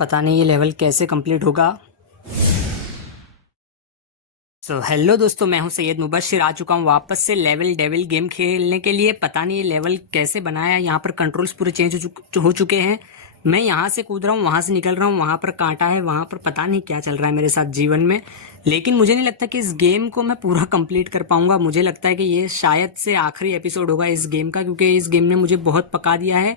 पता नहीं ये लेवल कैसे कंप्लीट होगा। हेलो दोस्तों, मैं हूं सैयद मुबश्शिर। आ चुका हूं वापस से लेवल डेविल गेम खेलने के लिए। पता नहीं ये लेवल कैसे बनाया है। यहाँ पर कंट्रोल्स पूरे चेंज हो चुके हैं। मैं यहाँ से कूद रहा हूँ, वहां से निकल रहा हूँ, वहां पर कांटा है, वहां पर पता नहीं क्या चल रहा है मेरे साथ जीवन में। लेकिन मुझे नहीं लगता कि इस गेम को मैं पूरा कंप्लीट कर पाऊंगा। मुझे लगता है कि ये शायद से आखिरी एपिसोड होगा इस गेम का, क्योंकि इस गेम ने मुझे बहुत पका दिया है।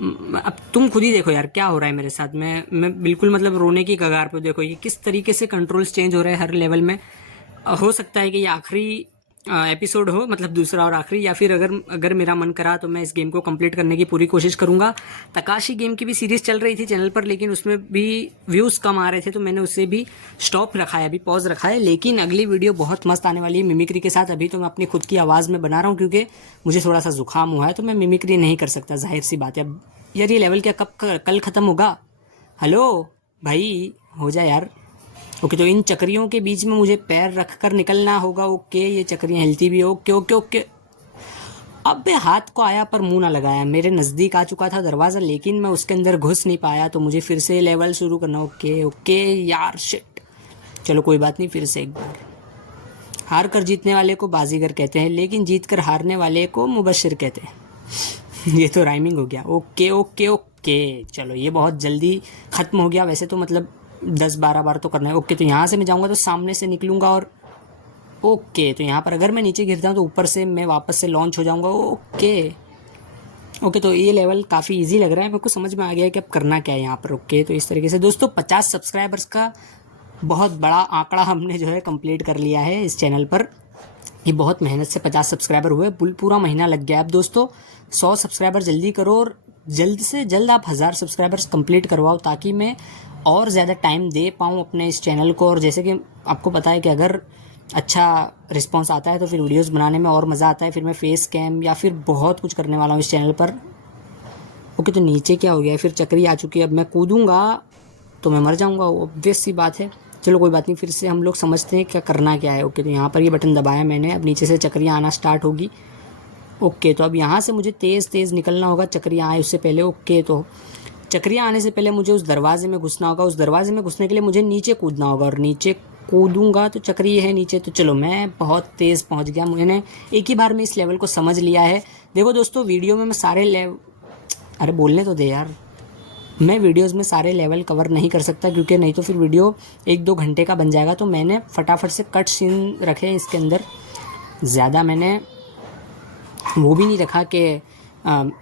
अब तुम खुद ही देखो यार क्या हो रहा है मेरे साथ। मैं बिल्कुल मतलब रोने की कगार पे। देखो ये किस तरीके से कंट्रोल्स चेंज हो रहे हैं हर लेवल में। हो सकता है कि ये आखिरी एपिसोड हो, मतलब दूसरा और आखिरी, या फिर अगर अगर मेरा मन करा तो मैं इस गेम को कंप्लीट करने की पूरी कोशिश करूंगा। तकाशी गेम की भी सीरीज चल रही थी चैनल पर, लेकिन उसमें भी व्यूज़ कम आ रहे थे तो मैंने उसे भी स्टॉप रखा है, अभी पॉज रखा है। लेकिन अगली वीडियो बहुत मस्त आने वाली है मिमिक्री के साथ। अभी तो मैं अपनी खुद की आवाज़ में बना रहा हूँ क्योंकि मुझे थोड़ा सा जुकाम हुआ है, तो मैं मिमिक्री नहीं कर सकता, जाहिर सी बात है। अब यार ये लेवल क्या कब कल ख़त्म होगा? हेलो भाई, हो जाए यार। ओके, तो इन चक्रियों के बीच में मुझे पैर रख कर निकलना होगा। ओके, ये चक्रियाँ हिलती भी। Okay okay okay. अबे हाथ को आया पर मुंह ना लगाया। मेरे नज़दीक आ चुका था दरवाज़ा, लेकिन मैं उसके अंदर घुस नहीं पाया, तो मुझे फिर से लेवल शुरू करना। ओके ओके यार, शिट। चलो कोई बात नहीं, फिर से एक बार। हार कर जीतने वाले को बाजीगर कहते हैं, लेकिन जीत कर हारने वाले को मुबश्शिर कहते हैं। ये तो राइमिंग हो गया। ओके ओके ओके, चलो ये बहुत जल्दी ख़त्म हो गया। वैसे तो मतलब 10-12 बार तो करना है। ओके, तो यहाँ से मैं जाऊँगा तो सामने से निकलूँगा, और ओके तो यहाँ पर अगर मैं नीचे गिरता हूँ तो ऊपर से मैं वापस से लॉन्च हो जाऊँगा। ओके ओके, तो ये लेवल काफ़ी इजी लग रहा है। मेरे को समझ में आ गया है कि अब करना क्या है यहाँ पर। ओके, तो इस तरीके से दोस्तों 50 सब्सक्राइबर्स का बहुत बड़ा आंकड़ा हमने जो है कंप्लीट कर लिया है इस चैनल पर। ये बहुत मेहनत से 50 सब्सक्राइबर हुए, पूरा महीना लग गया। अब दोस्तों 100 सब्सक्राइबर जल्दी करो, और जल्द से जल्द आप 1000 सब्सक्राइबर्स कंप्लीट करवाओ, ताकि मैं और ज़्यादा टाइम दे पाऊँ अपने इस चैनल को। और जैसे कि आपको पता है कि अगर अच्छा रिस्पांस आता है तो फिर वीडियोस बनाने में और मज़ा आता है। फिर मैं फेस कैम या फिर बहुत कुछ करने वाला हूँ इस चैनल पर। ओके, तो नीचे क्या हो गया है? फिर चक्री आ चुकी है। अब मैं कूदूँगा तो मैं मर जाऊँगा, ऑब्वियस सी बात है। चलो कोई बात नहीं, फिर से हम लोग समझते हैं क्या करना क्या है। ओके, तो यहाँ पर ये बटन दबाया मैंने। अब नीचे से चक्रियाँ आना स्टार्ट होगी। ओके, तो अब यहाँ से मुझे तेज़ तेज़ निकलना होगा, चक्रियाँ आए उससे पहले। ओके, तो चक्रियाँ आने से पहले मुझे उस दरवाजे में घुसना होगा। उस दरवाजे में घुसने के लिए मुझे नीचे कूदना होगा, और नीचे कूदूँगा तो चक्री है नीचे। तो चलो मैं बहुत तेज़ पहुँच गया। मैंने एक ही बार में इस लेवल को समझ लिया है। देखो दोस्तों, वीडियो में मैं सारे अरे बोलने तो दे यार। मैं वीडियोज़ में सारे लेवल कवर नहीं कर सकता, क्योंकि नहीं तो फिर वीडियो 1-2 घंटे का बन जाएगा। तो मैंने फटाफट से कट सीन रखे इसके अंदर। ज़्यादा मैंने वो भी नहीं रखा कि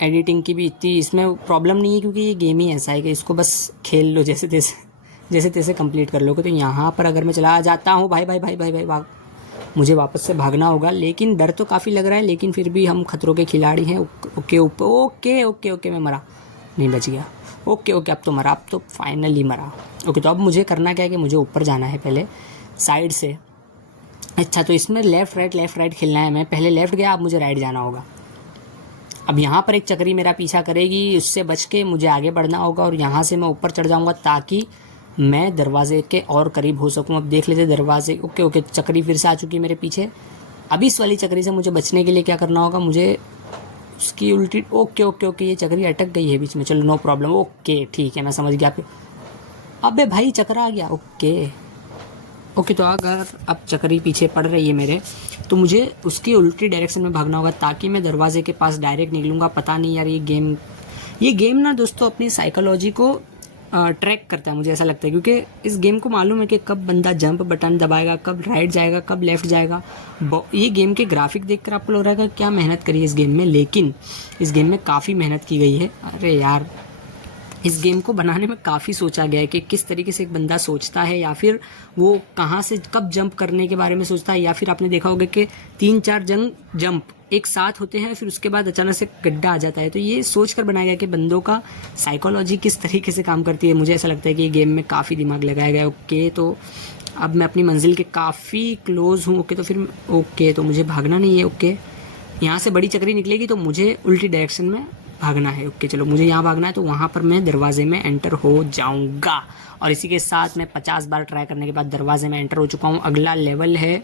एडिटिंग की भी इतनी इसमें प्रॉब्लम नहीं है, क्योंकि ये गेम ही ऐसा है कि इसको बस खेल लो जैसे तैसे कंप्लीट कर लोगे। तो यहाँ पर अगर मैं चला जाता हूँ, भाई भाई भाई भाई भाई भाग, मुझे वापस से भागना होगा। लेकिन डर तो काफ़ी लग रहा है, लेकिन फिर भी हम खतरों के खिलाड़ी हैं। ओके ऊपर। ओके ओके ओके, मैं मरा नहीं, बच गया। ओके ओके, अब तो मरा, अब तो फाइनली मरा। ओके, तो अब मुझे करना क्या है कि मुझे ऊपर जाना है पहले साइड से। अच्छा, तो इसमें लेफ़्ट राइट खेलना है। मैं पहले लेफ़्ट गया, अब मुझे राइट जाना होगा। अब यहाँ पर एक चक्री मेरा पीछा करेगी, उससे बच के मुझे आगे बढ़ना होगा, और यहाँ से मैं ऊपर चढ़ जाऊँगा ताकि मैं दरवाजे के और करीब हो सकूँ। अब देख लेते दरवाजे। ओके ओके, चक्री फिर से आ चुकी है मेरे पीछे। अभी इस वाली चक्री से मुझे बचने के लिए क्या करना होगा? मुझे उसकी उल्टी। ओके ओके ओके, ये चक्री अटक गई है बीच में। चलो नो प्रॉब्लम। ओके ठीक है, मैं समझ गया। अबे भाई चक्रा आ गया। ओके ओके, तो अगर अब चक्री पीछे पड़ रही है मेरे, तो मुझे उसकी उल्टी डायरेक्शन में भागना होगा ताकि मैं दरवाजे के पास डायरेक्ट निकलूँगा। पता नहीं यार, ये गेम ना दोस्तों अपनी साइकोलॉजी को ट्रैक करता है, मुझे ऐसा लगता है। क्योंकि इस गेम को मालूम है कि कब बंदा जंप बटन दबाएगा, कब राइट जाएगा, कब लेफ़्ट जाएगा। ये गेम के ग्राफिक देखकर आपको लग रहा है कि क्या मेहनत करी है इस गेम में, लेकिन इस गेम में काफ़ी मेहनत की गई है। अरे यार, इस गेम को बनाने में काफ़ी सोचा गया है कि किस तरीके से एक बंदा सोचता है, या फिर वो कहाँ से कब जंप करने के बारे में सोचता है। या फिर आपने देखा होगा कि 3-4 जंप एक साथ होते हैं, फिर उसके बाद अचानक से गड्ढा आ जाता है। तो ये सोच कर बनाया गया कि बंदों का साइकोलॉजी किस तरीके से काम करती है। मुझे ऐसा लगता है कि ये गेम में काफ़ी दिमाग लगाया गया है। ओके, तो अब मैं अपनी मंजिल के काफ़ी क्लोज हूँ। ओके, तो फिर ओके, तो मुझे भागना नहीं है। ओके, यहाँ से बड़ी चक्री निकलेगी तो मुझे उल्टी डायरेक्शन में भागना है। ओके, चलो मुझे यहाँ भागना है, तो वहाँ पर मैं दरवाजे में एंटर हो जाऊँगा। और इसी के साथ मैं 50 बार ट्राई करने के बाद दरवाजे में एंटर हो चुका हूँ। अगला लेवल है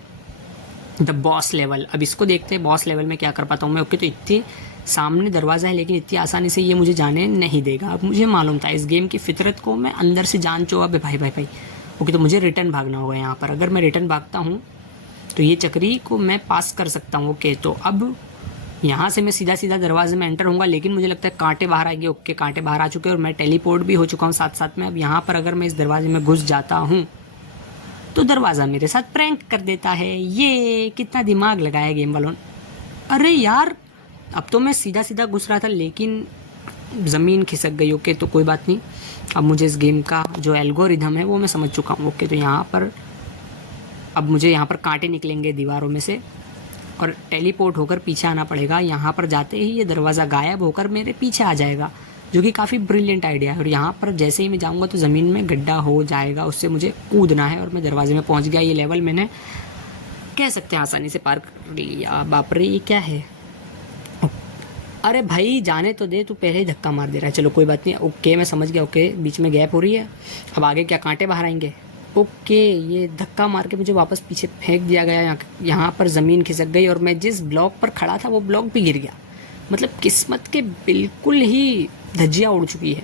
द बॉस लेवल। अब इसको देखते हैं बॉस लेवल में क्या कर पाता हूँ मैं। ओके, तो इतनी सामने दरवाज़ा है, लेकिन इतनी आसानी से ये मुझे जाने नहीं देगा। अब मुझे मालूम था इस गेम की फितरत को, मैं अंदर से जान चुका भाई भाई भाई। ओके, तो मुझे रिटर्न भागना होगा यहाँ पर। अगर मैं रिटर्न भागता हूँ तो ये चक्री को मैं पास कर सकता हूँ। ओके, तो अब यहाँ से मैं सीधा सीधा दरवाजे में एंटर होऊंगा, लेकिन मुझे लगता है कांटे बाहर आएंगे। ओके, कांटे बाहर आ चुके हैं और मैं टेलीपोर्ट भी हो चुका हूँ साथ साथ में। अब यहाँ पर अगर मैं इस दरवाजे में घुस जाता हूँ तो दरवाज़ा मेरे साथ प्रैंक कर देता है। ये कितना दिमाग लगाया गेम वालों ने। अरे यार, अब तो मैं सीधा सीधा घुस रहा था लेकिन ज़मीन खिसक गई। ओके, तो कोई बात नहीं, अब मुझे इस गेम का जो एल्गोरिथम है वो मैं समझ चुका हूँ। ओके, तो यहाँ पर अब मुझे यहाँ पर कांटे निकलेंगे दीवारों में से और टेलीपोर्ट होकर पीछे आना पड़ेगा। यहाँ पर जाते ही ये दरवाज़ा गायब होकर मेरे पीछे आ जाएगा, जो कि काफ़ी ब्रिलियंट आइडिया है। और यहाँ पर जैसे ही मैं जाऊँगा तो ज़मीन में गड्ढा हो जाएगा, उससे मुझे कूदना है और मैं दरवाजे में पहुँच गया। ये लेवल मैंने कह सकते हैं आसानी से पार कर लिया। बाप रे, ये क्या है? अरे भाई जाने तो दे, तू पहले ही धक्का मार दे रहा है। चलो कोई बात नहीं। ओके, मैं समझ गया। ओके, बीच में गैप हो रही है। अब आगे क्या कांटे बाहर आएंगे? ओके, ये धक्का मार के मुझे वापस पीछे फेंक दिया गया। यहाँ पर ज़मीन खिसक गई और मैं जिस ब्लॉक पर खड़ा था वो ब्लॉक भी गिर गया। मतलब किस्मत के बिल्कुल ही धज्जियाँ उड़ चुकी है।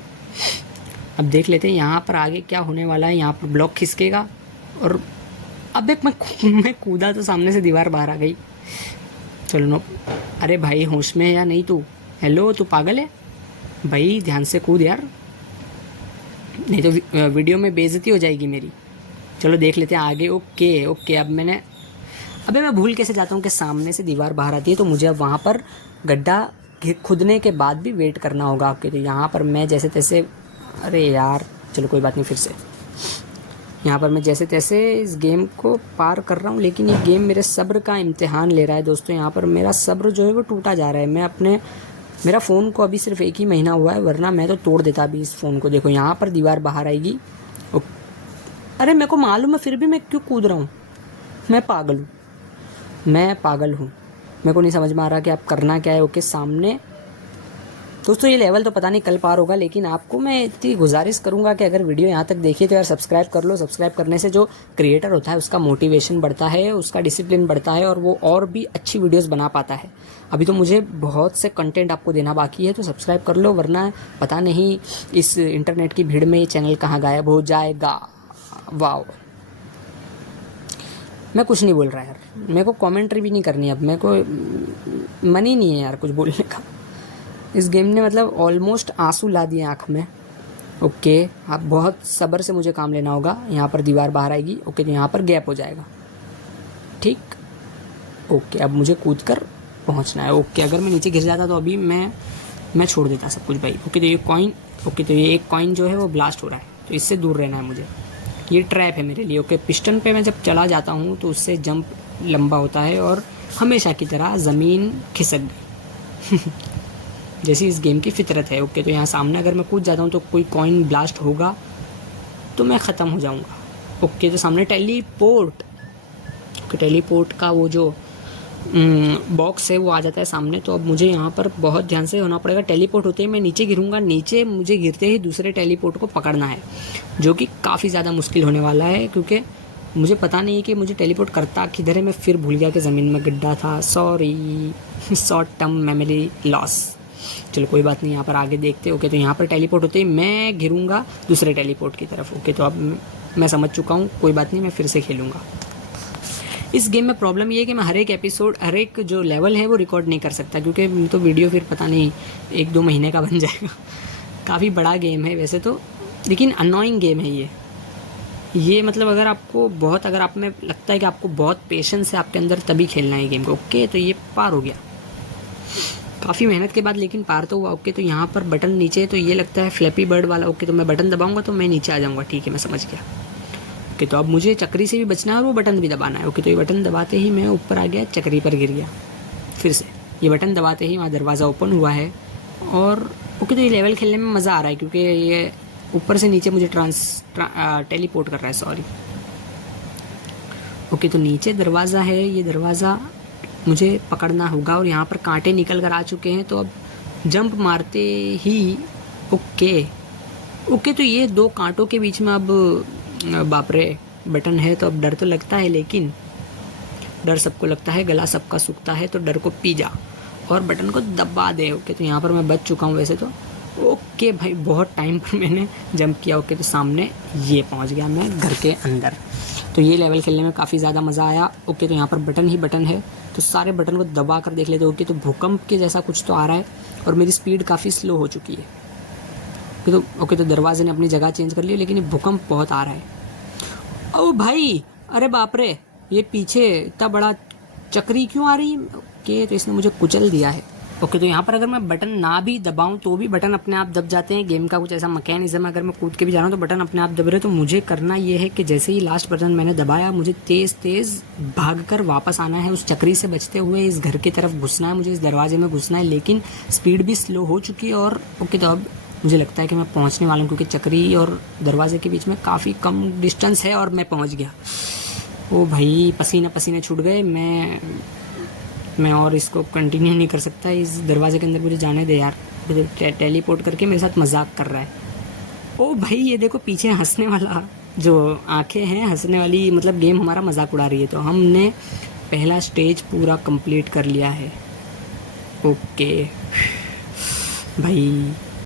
अब देख लेते हैं यहाँ पर आगे क्या होने वाला है। यहाँ पर ब्लॉक खिसकेगा और अब एक मैं कूदा तो सामने से दीवार बाहर आ गई। चलो नो, अरे भाई होश में है या नहीं तू? हेलो, तू पागल है भाई? ध्यान से कूद यार, नहीं तो वीडियो में बेइज्जती हो जाएगी मेरी। चलो देख लेते हैं आगे। ओके ओके, अब अबे मैं भूल कैसे जाता हूँ कि सामने से दीवार बाहर आती है, तो मुझे अब वहाँ पर गड्ढा खुदने के बाद भी वेट करना होगा। ओके, तो यहाँ पर मैं जैसे तैसे, अरे यार चलो कोई बात नहीं, फिर से यहाँ पर मैं जैसे तैसे इस गेम को पार कर रहा हूँ, लेकिन ये गेम मेरे सब्र का इम्तिहान ले रहा है दोस्तों। यहाँ पर मेरा सब्र जो है वो टूटा जा रहा है। मेरा फ़ोन को अभी सिर्फ 1 ही महीना हुआ है, वरना मैं तो तोड़ देता अभी इस फ़ोन को। देखो यहाँ पर दीवार बाहर आएगी। अरे मेरे को मालूम है, फिर भी मैं क्यों कूद रहा हूँ? मैं पागल हूँ। मेरे को नहीं समझ में आ रहा कि आप करना क्या है। ओके, सामने दोस्तों ये लेवल तो पता नहीं कल पार होगा, लेकिन आपको मैं इतनी गुजारिश करूंगा कि अगर वीडियो यहाँ तक देखिए तो यार सब्सक्राइब कर लो। सब्सक्राइब करने से जो क्रिएटर होता है उसका मोटिवेशन बढ़ता है, उसका डिसिप्लिन बढ़ता है और वो और भी अच्छी वीडियोस बना पाता है। अभी तो मुझे बहुत से कंटेंट आपको देना बाकी है, तो सब्सक्राइब कर लो, वरना पता नहीं इस इंटरनेट की भीड़ में ये चैनल कहाँ गायब हो जाएगा। वाह, मैं कुछ नहीं बोल रहा यार, मेरे को कॉमेंट्री भी नहीं करनी। अब मेरे को मन ही नहीं है यार कुछ बोलने का। इस गेम ने मतलब ऑलमोस्ट आंसू ला दिए आँख में। ओके, आप बहुत सब्र से मुझे काम लेना होगा। यहाँ पर दीवार बाहर आएगी। ओके, तो यहाँ पर गैप हो जाएगा, ठीक। ओके, अब मुझे कूद कर पहुँचना है। ओके, अगर मैं नीचे गिर जाता तो अभी मैं छोड़ देता सब कुछ भाई। ओके, तो ये कॉइन, ओके तो ये एक कॉइन जो है वो ब्लास्ट हो रहा है, तो इससे दूर रहना है मुझे। ये ट्रैप है मेरे लिए। ओके, पिस्टन पे मैं जब चला जाता हूँ तो उससे जंप लंबा होता है और हमेशा की तरह ज़मीन खिसक गई जैसी इस गेम की फितरत है। ओके, तो यहाँ सामने अगर मैं कूद जाता हूँ तो कोई कॉइन ब्लास्ट होगा तो मैं ख़त्म हो जाऊँगा। ओके, तो सामने टेलीपोर्ट, टेलीपोर्ट का वो जो बॉक्स है वो आ जाता है सामने। तो अब मुझे यहाँ पर बहुत ध्यान से होना पड़ेगा। टेलीपोर्ट होते ही मैं नीचे गिरूंगा, नीचे मुझे गिरते ही दूसरे टेलीपोर्ट को पकड़ना है, जो कि काफ़ी ज़्यादा मुश्किल होने वाला है, क्योंकि मुझे पता नहीं है कि मुझे टेलीपोर्ट करता किधर है। मैं फिर भूल गया कि ज़मीन में गड्ढा था। Sorry, short term memory loss. चलो कोई बात नहीं, यहाँ पर आगे देखते। ओके, तो यहाँ पर टेलीपोर्ट होते ही मैं गिरूंगा दूसरे टेलीपोर्ट की तरफ। ओके, तो अब मैं समझ चुका हूँ, कोई बात नहीं, मैं फिर से खेलूँगा। इस गेम में प्रॉब्लम ये है कि मैं हर एक एपिसोड, हर एक जो लेवल है वो रिकॉर्ड नहीं कर सकता, क्योंकि तो वीडियो फिर पता नहीं 1-2 महीने का बन जाएगा। काफ़ी बड़ा गेम है वैसे तो, लेकिन अननोइंग गेम है ये मतलब अगर आप में लगता है कि आपको बहुत पेशेंस है आपके अंदर, तभी खेलना है गेम को। ओके, तो ये पार हो गया काफ़ी मेहनत के बाद, लेकिन पार तो हुआ। ओके, तो यहाँ पर बटन नीचे, तो ये लगता है फ्लैपी बर्ड वाला। ओके, तो मैं बटन दबाऊंगा तो मैं नीचे आ जाऊँगा। ठीक है, मैं समझ गया। ओके, तो अब मुझे चक्री से भी बचना है और वो बटन भी दबाना है। ओके, तो ये बटन दबाते ही मैं ऊपर आ गया, चक्री पर गिर गया। फिर से ये बटन दबाते ही वहाँ दरवाज़ा ओपन हुआ है। और ओके, तो ये लेवल खेलने में मज़ा आ रहा है, क्योंकि ये ऊपर से नीचे मुझे टेलीपोर्ट कर रहा है। सॉरी। ओके, तो नीचे दरवाज़ा है, ये दरवाज़ा मुझे पकड़ना होगा और यहाँ पर कांटे निकल कर आ चुके हैं। तो अब जंप मारते ही ओके, तो ये 2 कांटों के बीच में अब बाप रे बटन है, तो अब डर तो लगता है, लेकिन डर सबको लगता है, गला सबका सूखता है, तो डर को पी जा। और बटन को दबा दे। ओके तो यहाँ पर मैं बच चुका हूँ वैसे तो। ओके भाई बहुत टाइम पर मैंने जंप किया। ओके तो सामने ये पहुँच गया मैं घर के अंदर। तो ये लेवल खेलने में काफ़ी ज़्यादा मज़ा आया। ओके तो यहाँ पर बटन ही बटन है, तो सारे बटन को दबा कर देख लेते। ओके तो भूकंप के जैसा कुछ तो आ रहा है और मेरी स्पीड काफ़ी स्लो हो चुकी है। ओके तो दरवाजे ने अपनी जगह चेंज कर ली, लेकिन ये भूकंप बहुत आ रहा है। ओ भाई, अरे बाप रे, ये पीछे इतना बड़ा चक्री क्यों आ रही है? ओके तो इसने मुझे कुचल दिया है। ओके तो यहाँ पर अगर मैं बटन ना भी दबाऊं तो भी बटन अपने आप दब जाते हैं। गेम का कुछ ऐसा मैकेनिज्म है, अगर मैं कूद के भी जा रहा हूँ तो बटन अपने आप दब रहे। तो मुझे करना ये है कि जैसे ही लास्ट बटन मैंने दबाया, मुझे तेज़ तेज़ भाग कर वापस आना है, उस चक्री से बचते हुए इस घर की तरफ घुसना है, मुझे इस दरवाजे में घुसना है। लेकिन स्पीड भी स्लो हो चुकी है और ओके तो अब मुझे लगता है कि मैं पहुँचने वाला हूँ, क्योंकि चक्री और दरवाजे के बीच में काफ़ी कम डिस्टेंस है और मैं पहुँच गया। ओ भाई पसीना पसीने छूट गए। मैं और इसको कंटिन्यू नहीं कर सकता। इस दरवाजे के अंदर मुझे जाने दे यार। टेलीपोर्ट करके मेरे साथ मजाक कर रहा है। ओ भाई ये देखो पीछे हंसने वाला जो आंखें हैं, हंसने वाली, मतलब गेम हमारा मजाक उड़ा रही है। तो हमने पहला स्टेज पूरा कंप्लीट कर लिया है। ओके भाई